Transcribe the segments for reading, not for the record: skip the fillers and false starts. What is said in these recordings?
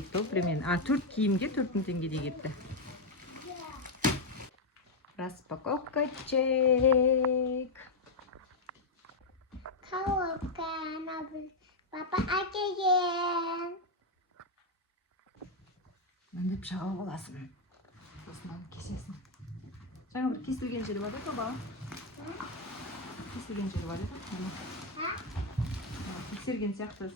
Примерно. 4 киімге 4000 теңгедей кетті. Распаковка чек. Коробка, папа әкелген. Мындай пышақ аласың. Осынан кесесің. Жаңа бір кесілген жері бар еді, бала? Кесілген жері бар еді? Кесілген сияқты.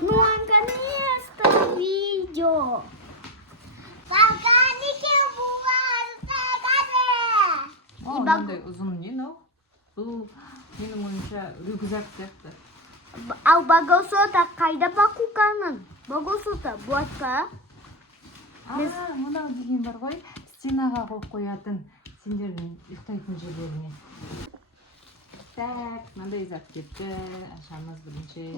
Ну, наконец-то видео. Балконики бывают. Мындай ұзын не, мынау? Бұл менің ойымша рюкзак сияқты. Ал багосота қайда бақуқанын? Багосота буатқа? Мынау деген бар ғой, стенаға қойып қоятын сендердің ұйықтайтын жерлеріне. Так, мынандай зат кетті. Ашамыз бірінші.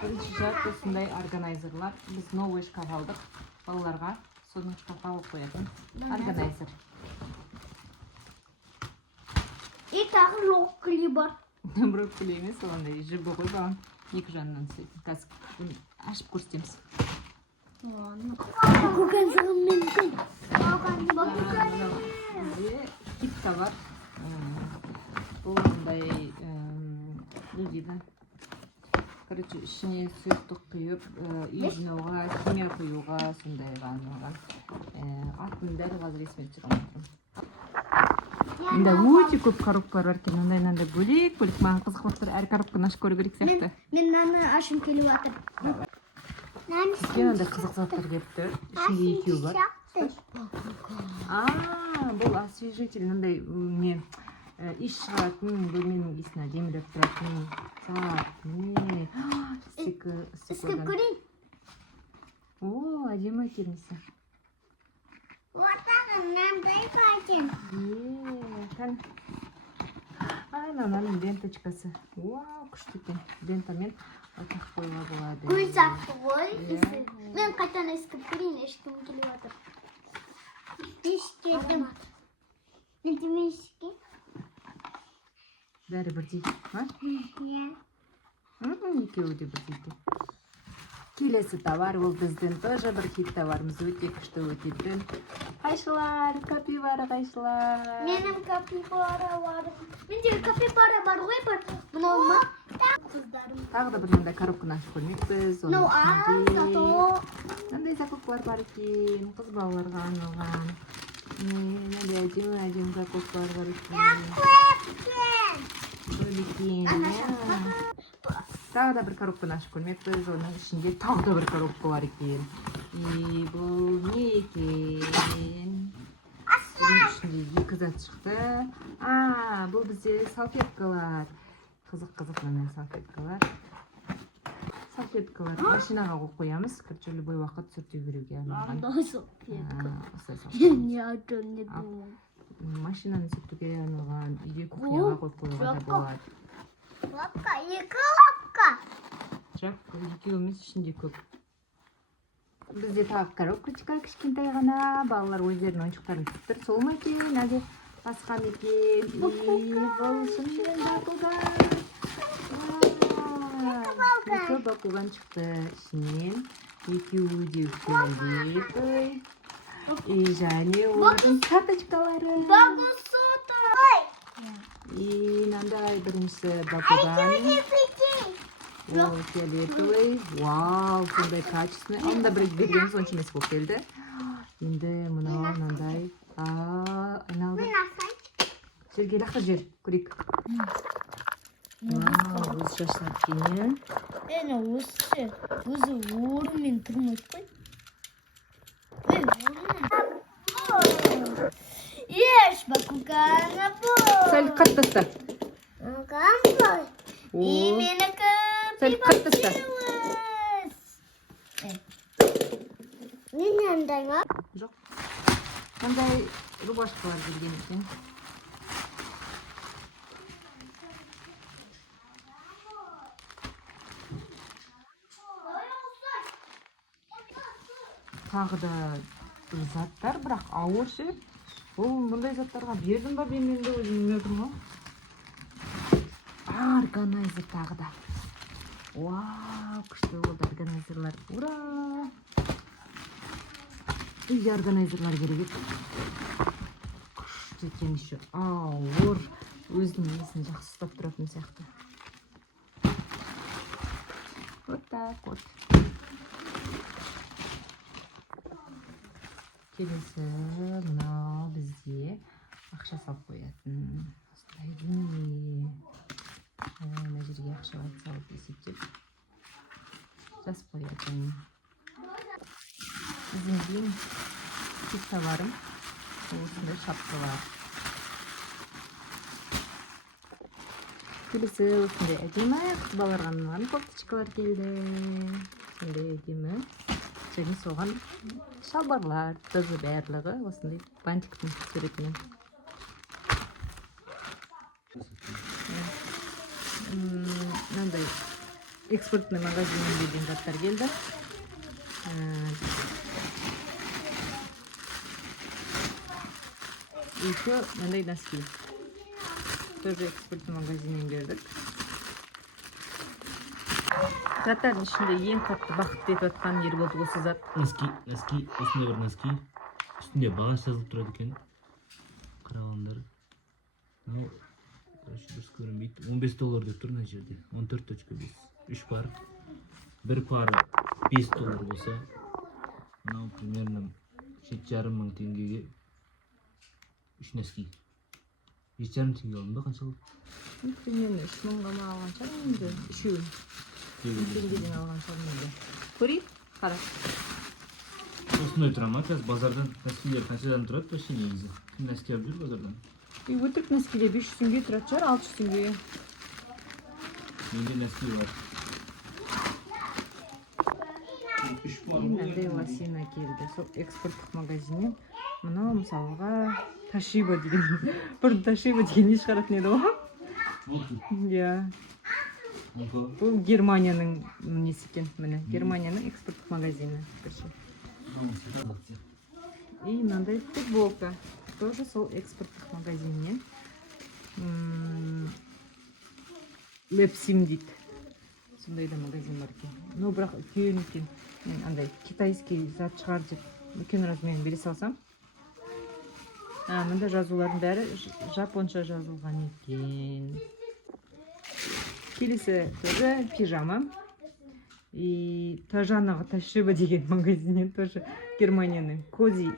Бірінші жақ осындай органайзерлар. Біз новый шкаф алдық. Балаларға соның шкафқа қойып қоятын органайзер. И тағы брокколи бар. Брокколи емес, ондай жібі ғой бағын. Екі жанынан сөйтіп. Қазір ашып көрсетеміз. Бақуқан мүмкін. Бізде кит та бар. Бұл ондай не дейді? Короче, ішіне сұйықтық құйып, үй жинауға, химия құюға, сондайға арналған. Атын дәл қазір есіме түсіре алмай тұрмын. Енді өте көп коробкалар бар екен, ондай бөлек. Маған қызық болып тұр, әр коробканы ашып көру керек сияқты. Мен наны ашым келіп жатыр. Бізге ондай қызық заттар келіп тұр. Ішінде екеуі бар. Бұл освежитель, мындай не иш шығатын, бөлменің иісін әдемілеп тұратын зат. Міне, Істеп көрейін. Әдемі екенсі. Отағы мынандай бәкен. Кән. Мынаның ленточкасы. Күшті екен. Лентамен отақ қойға болады. Гүл заты ғой. Мен қайтан істеп көрейін, ешкім келіп жатыр. Ешкедім. Мен демен ешке? Бәрі бірдей, ма? Екеуі де бірдей. Келесі товар, ол біздің тоже бір хит товарымыз, өте күшті өтетін. Қайшылар, капибара қайшылар. Менің капибара бар. Менде капибара бар ғой бар. Мынау ма? Тағы да бір мындай коробканы ашып көрмекпіз. Мындай закупкалар бар екен, қыз балаларға арналған. Мындай әдемі закупкалар бар екен. Тағы да бір коробканы ашып көрмекпіз. Оның ішінде тағы да бір коробка бар екен. Бұл не екен? Бұның ішінде екі зат шықты. Бұл бізде салфеткалар. Қызық мына салфеткалар. Салфеткалар машинаға қойып қоямыз. Короче, любой уақыт сүрте беруге арналған. Машинаны сүртуге арналған, үйде кухняға қойып қоюға да болады. Лапка, екі лапка. Жоқ, екеу емес, ішінде көп. Бізде тағы коробкачка кішкентай ғана, балалар өздерінің ойыншықтарын түсіп тұр. Сол ма екен, әлде басқа ма екен? Бұл шынымен бақылған. Екі бақылған шықты ішінен. Екеуі де үлкендей. Және олардың карточкалары. Багусота. Мынандай біріншісі бақылған. Ол фиолетовый. Вау, сондай качественный. Онда бір берген сонша емес болып келді. Енді мынандай. Айналды. Жерге лақтыр жер, көрейік. Өз шашылып кейінен. Өзі орынмен тұрмайды қой. Еш, бақуқаны бұл. Сәл қаттыста. Қамбой. И менікі Сәл қаттыста. Мен андай ма? Жоқ. Қандай рубашкалар келген екен. Тағы да заттар, бірақ ауыр ше. Бұл мұндай заттарға бердім ба, бермеймін бе, өзім білмей отырмын ғой. Органайзер тағы да. Вау, күшті болды органайзерлар. Ура! Үйге органайзерлар керек еді. Күшті екен еще. Ауыр. Өзінің несін жақсы ұстап тұратын сияқты. Вот так вот. Келесі мынау бізде ақша салып қоятын. Осындай дүние. Мына жерге ақшаларды салып есептеп жазып қоятын. Біздің ең көп товарым осындай шапкалар. Келесі осындай әдемі қыз балаларға арналған кофточкалар келді. Осындай әдемі. Және соған шалбарлар, тазы барлығы осындай бантиктің суретімен. Мынандай экспортный магазиннен келген заттар келді. Еще мынандай носки. Тоже экспортный магазиннен келдік. Заттардың ішінде ең қатты бақытты етіп жатқан Ерболды осы зат. Носки, осындай бір носки. Үстінде бағасы жазылып тұрады екен. Қарағандар. Мынау дұрыс көрінбейді. $15 деп тұр мына жерде. 14.5. 3 пар. Бір пары $5 болса, мынау примерно 7,5 мың теңгеге 3 носки. 7,5 теңге алдым ба, қанша болды? Примерно 3 мыңға ма алған шығармын енді. Үшеуін. Теңгеден алған шығармын енді. Көрейік, қара. Осындай тұра ма? Қазір базардан носкилер қаншадан тұрады вообще негізі? Кім носки алып жүр базардан? Өтірік носкилер 500 теңге тұрады шығар, 600 теңге. Менде носки бар. Мынандай лосина келді. Сол экспорттық магазиннен. Мынау мысалға Ташиба деген. Бұрын Ташиба деген не шығаратын еді ғой? Иә. Бұл Германияның несі екен, міне. Германияның экспорттық магазині. И мынандай футболка. Тоже сол экспорттық магазиннен. Лепсим дейді. Сондай да магазин бар екен. Но бірақ үлкен екен. Мен андай китайский зат шығар деп үлкен размерін бере салсам. Мында жазулардың бәрі жапонша жазылған екен. Келесі тоже пижама. И Тажанаға Ташиба деген магазиннен тоже Германияның Cozy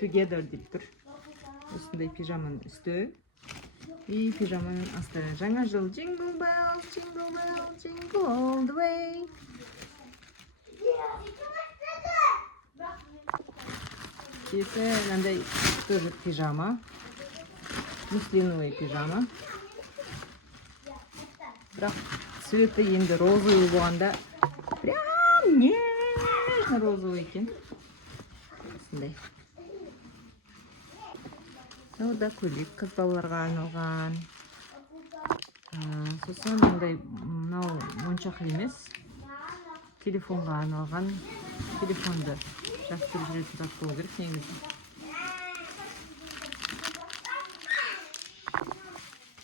Together деп тұр. Осындай пижаманың үсті. И пижаманың асты. Жаңа жыл Jingle Bell, Jingle Bell, Jingle All the Way. Келесі мынандай тоже пижама. Муслиновая пижама. Бірақ цветі енді розовый болғанда прям нежно розовый екен. Осындай. Ода көйлек қыз балаларға арналған. Сосын мындай мынау моншақ емес. Телефонға арналған. Телефонды жақтырып жүретін зат болу керек негізі.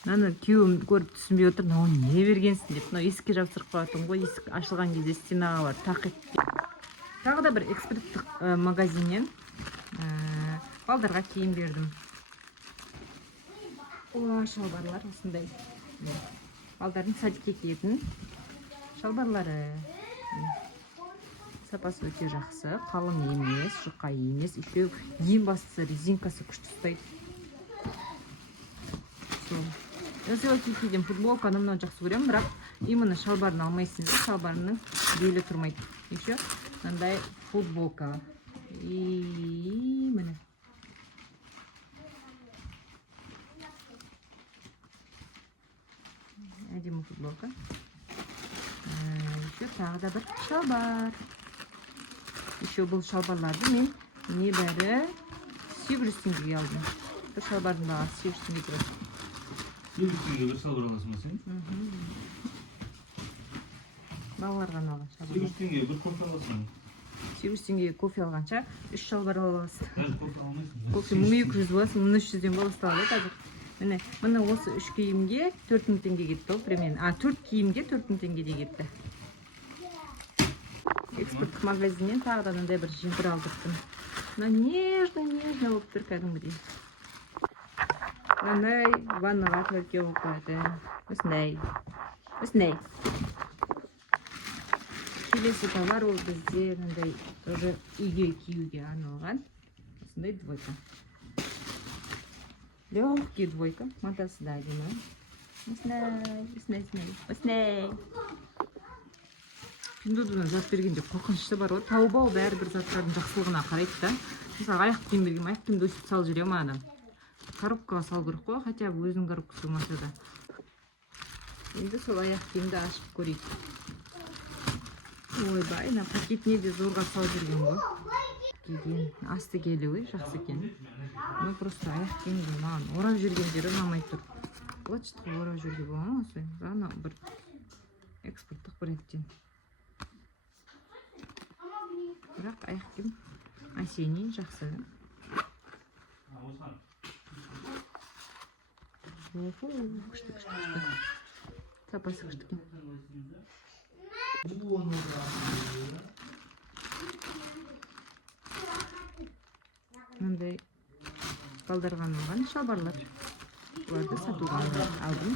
Мынаны күйеуім көріп түсінбей отыр, мынау не бергенсің деп. Мынау есікке жабыстырып қоятын ғой, есік ашылған кезде стенаға бар тақып. Тағы да бір экспорттық магазиннен балдарға киім бердім. Шалбарлар осындай. Балдардың садикке киетін шалбарлары. Сапасы өте жақсы, қалың емес, жұқа емес. Еще ең бастысы резинкасы күшті ұстайды. Осылай киген футболканы мынау жақсы көремін, бірақ именно шалбарын алмайсың, шалбарының белі тұрмайды. Еще мынандай футболка. И міне. Әдемі футболка. Еще тағы да бір шалбар. Еще бұл шалбарларды мен небәрі 700 теңгеге алдым. Бір шалбардың бағасы 700 теңге тұрады. 700 теңге бір шалбар аласың ба сен? Балаларға арналған шалбар. 700 теңге бір кофе аласың. 700 теңгеге кофе алғанша 3 шалбар аласың. Даже кофе алмайсың. Кофе 1200 боласың, 1300-ден басталады қазір. Міне осы 3 киімге 4000 теңге кетті, примерно. 4 киімге 4000 теңгедей кетті. Экспорттық магазиннен тағы да мындай бір жемпір алдырдым. Нежно болып тұр кәдімгідей. Мындай ваннаға төлке болып қояды. Осындай. Келесі товар ол бізде мындай уже үйге киюге арналған. Осындай двойка. Легкий двойка. Матасы да әдемі. Осындай. Пиндудудан зат бергенде қорқынышты бар ғой. Таубау бәрібір заттардың жақсылығына қарайды да. Мысалы аяқ киім берген, аяқ киімді өсіп салып жүремін адам. Коробкаға салу керек қой, хотя бы өзінің коробкасы болмаса да. Енді сол аяқ киімді ашып көрейік. Ойбай, мына пакетіне де зорға салып жүрген ғой. Деген асты келуі жақсы екен. Ну просто аяқ киімді маған орап жүрген жері ұнамай тұр. Плачетқа орап жүрге бола ма осылай? Ғана бір экспорттық брендтен. Бірақ аяқ киім осенний жақсы. Күшті. Сапасы күшті екен. Мындай балдарға арналған шалбарлар. Бұларды сатуға алдым.